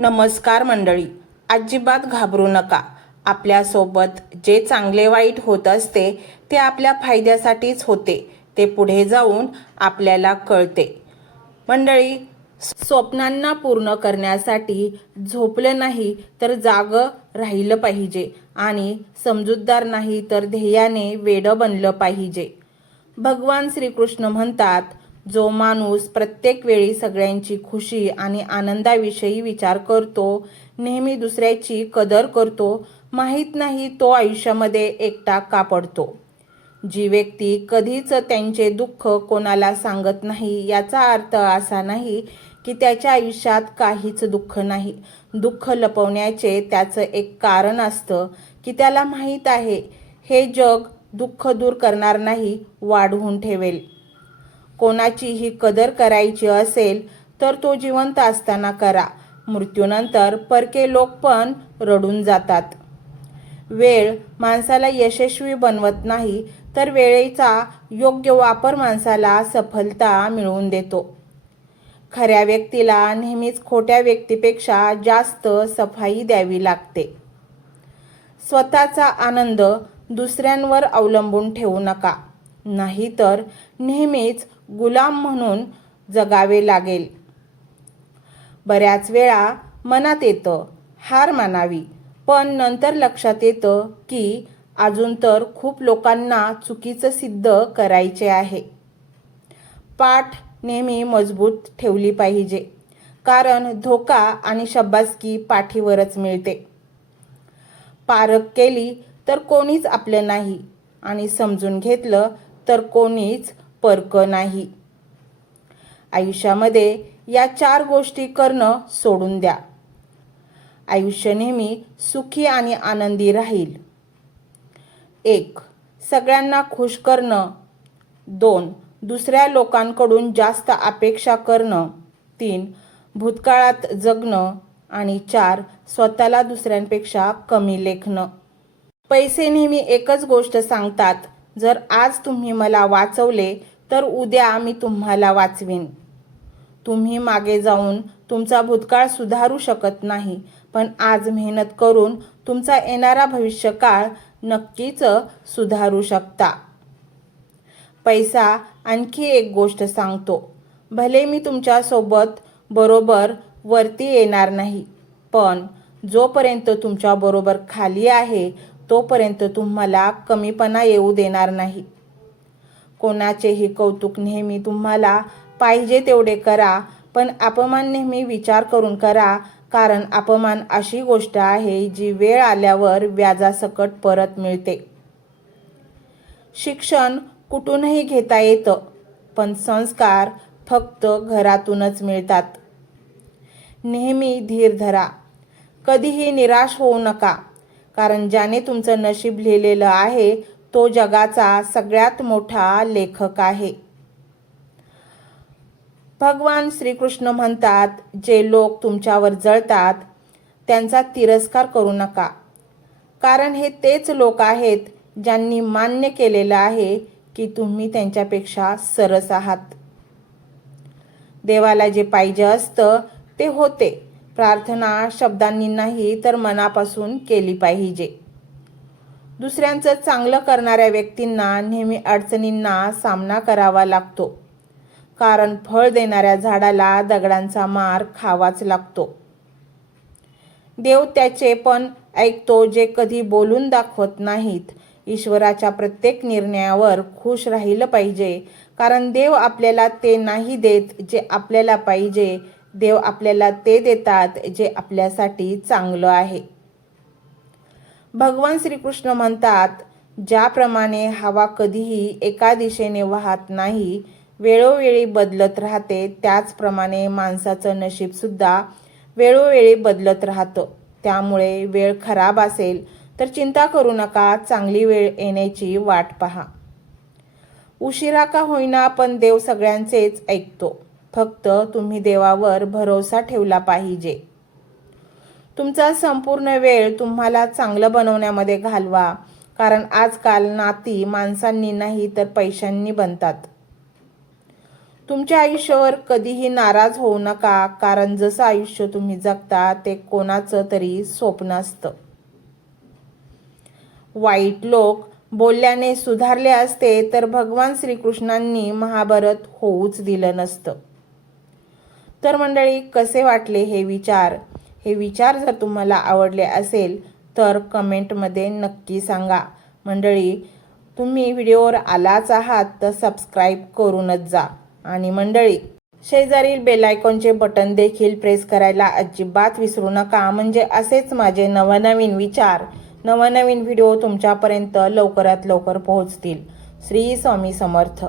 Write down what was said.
नमस्कार मंडळी, अजिबात घाबरू नका. आपल्यासोबत जे चांगले वाईट होत असते ते आपल्या फायद्यासाठीच होते. ते पुढे जाऊन आपल्याला कळते. मंडळी, स्वप्नांना पूर्ण करण्यासाठी झोपलं नाही तर जागं राहिलं पाहिजे आणि समजूतदार नाही तर ध्येयाने वेडं बनलं पाहिजे. भगवान श्रीकृष्ण म्हणतात, जो माणूस प्रत्येक वेळी सगळ्यांची खुशी आणि आनंदाविषयी विचार करतो, नेहमी दुसऱ्याची कदर करतो, माहीत नाही तो आयुष्यामध्ये एकटा का पडतो. जी व्यक्ती कधीच त्यांचे दुःख कोणाला सांगत नाही, याचा अर्थ असा नाही की त्याच्या आयुष्यात काहीच दुःख नाही. दुःख लपवण्याचे त्याचं एक कारण असतं की त्याला माहीत आहे हे जग दुःख दूर करणार नाही, वाढवून ठेवेल. कोणाचीही कदर करायची असेल तर तो जिवंत असताना करा. मृत्यूनंतर परके लोक पण रडून जातात. वेळ माणसाला यशस्वी बनवत नाही, तर वेळेचा योग्य वापर माणसाला सफलता मिळवून देतो. खऱ्या व्यक्तीला नेहमीच खोट्या व्यक्तीपेक्षा जास्त सफाई द्यावी लागते. स्वतःचा आनंद दुसऱ्यांवर अवलंबून ठेवू नका, नाहीतर नेहमीच गुलाम म्हणून जगावे लागेल. बऱ्याच वेळा मनात येतं हार मानावी, पण नंतर लक्षात येतं की अजून तर खूप लोकांना चुकीचं सिद्ध करायचे आहे. पाठ नेहमी मजबूत ठेवली पाहिजे, कारण धोका आणि शाबासकी पाठीवरच मिळते. पारख केली तर कोणीच आपलं नाही आणि समजून घेतलं तर कोणीच परकं नाही. आयुष्यामध्ये या 4 गोष्टी करणं सोडून द्या. आयुष्य नेहमी सुखी आणि आनंदी राहील. 1. सगळ्यांना खुश करणं. 2. दुसऱ्या लोकांकडून जास्त अपेक्षा करणं. 3. भूतकाळात जगणं. आणि 4. स्वतःला दुसऱ्यांपेक्षा कमी लेखणं. पैसे नेहमी एकच गोष्ट सांगतात, जर आज तुम्ही मला वाचवले तर उद्या मी तुम्हाला वाचवीन. तुम्ही मागे जाऊन तुमचा भूतकाळ सुधारू शकत नाही, पण आज मेहनत करून तुमचा येणारा भविष्यकाळ नक्कीच सुधारू शकता. पैसा आणखी एक गोष्ट सांगतो, भले मी तुमच्यासोबत बरोबर वरती येणार नाही, पण जोपर्यंत तुमच्या बरोबर खाली आहे तोपर्यंत तुम्हाला कमीपणा येऊ देणार नाही. कोणाचेही कौतुक नेहमी तुम्हाला पाहिजे तेवढे करा, पण अपमान नेहमी विचार करून करा, कारण अपमान अशी गोष्ट आहे जी वेळ आल्यावर व्याजासकट परत मिळते. शिक्षण कुठूनही घेता येतं, पण संस्कार फक्त घरातूनच मिळतात. नेहमी धीर धरा. कधीही निराश होऊ नका, कारण ज्याने तुमचं नशीब लिहिलेलं आहे तो जगाचा सगळ्यात मोठा लेखक आहे. भगवान श्रीकृष्ण म्हणतात, जे लोक तुमच्यावर जळतात त्यांचा तिरस्कार करू नका, कारण हे तेच लोक आहेत ज्यांनी मान्य केलेलं आहे की तुम्ही त्यांच्यापेक्षा सरस आहात. देवाला जे पाहिजे असतं ते होते. प्रार्थना शब्दांनी नाही तर मनापासून केली पाहिजे. दुसऱ्यांचं चांगलं करणाऱ्या व्यक्तींना नेहमी अडचणींना सामना करावा लागतो, कारण फळ देणाऱ्या झाडाला दगडांचा मार खावाच लागतो. देव त्याचे पण ऐकतो जे कधी बोलून दाखवत नाहीत. ईश्वराच्या प्रत्येक निर्णयावर खुश राहिलं पाहिजे, कारण देव आपल्याला ते नाही देत जे आपल्याला पाहिजे. देव आपल्याला ते देतात जे आपल्यासाठी चांगलं आहे. भगवान श्रीकृष्ण म्हणतात, ज्याप्रमाणे हवा कधीही एका दिशेने वाहत नाही, वेळोवेळी बदलत राहते, त्याचप्रमाणे माणसाचं नशीबसुद्धा वेळोवेळी बदलत राहतं. त्यामुळे वेळ खराब असेल तर चिंता करू नका, चांगली वेळ येण्याची वाट पहा. उशिरा का होईना पण देव सगळ्यांचेच ऐकतो. फक्त तुम्ही देवावर भरोसा ठेवला पाहिजे. तुमचा संपूर्ण वेळ तुम्हाला चांगलं बनवण्यामध्ये घालवा, कारण आजकाल नाती माणसांनी नाही तर पैशांनी बनतात. तुमच्या आयुष्यावर कधीही नाराज होऊ नका, कारण जसं आयुष्य तुम्ही जगता ते कोणाचं तरी स्वप्न असतं. वाईट लोक बोलल्याने सुधारले असते तर भगवान श्रीकृष्णांनी महाभारत होऊच दिलं नसतं. तर मंडळी, कसे वाटले हे विचार? हे विचार जर तुम्हाला आवडले असेल तर कमेंटमध्ये नक्की सांगा. मंडळी, तुम्ही व्हिडिओवर आलाच आहात तर सबस्क्राईब करूनच जा. आणि मंडळी, शेजारील बेल आयकॉनचे बटन देखील प्रेस करायला अजिबात विसरू नका, म्हणजे असेच माझे नवनवीन विचार, नवनवीन व्हिडिओ तुमच्यापर्यंत लवकरात लवकर पोहोचतील. श्री स्वामी समर्थ.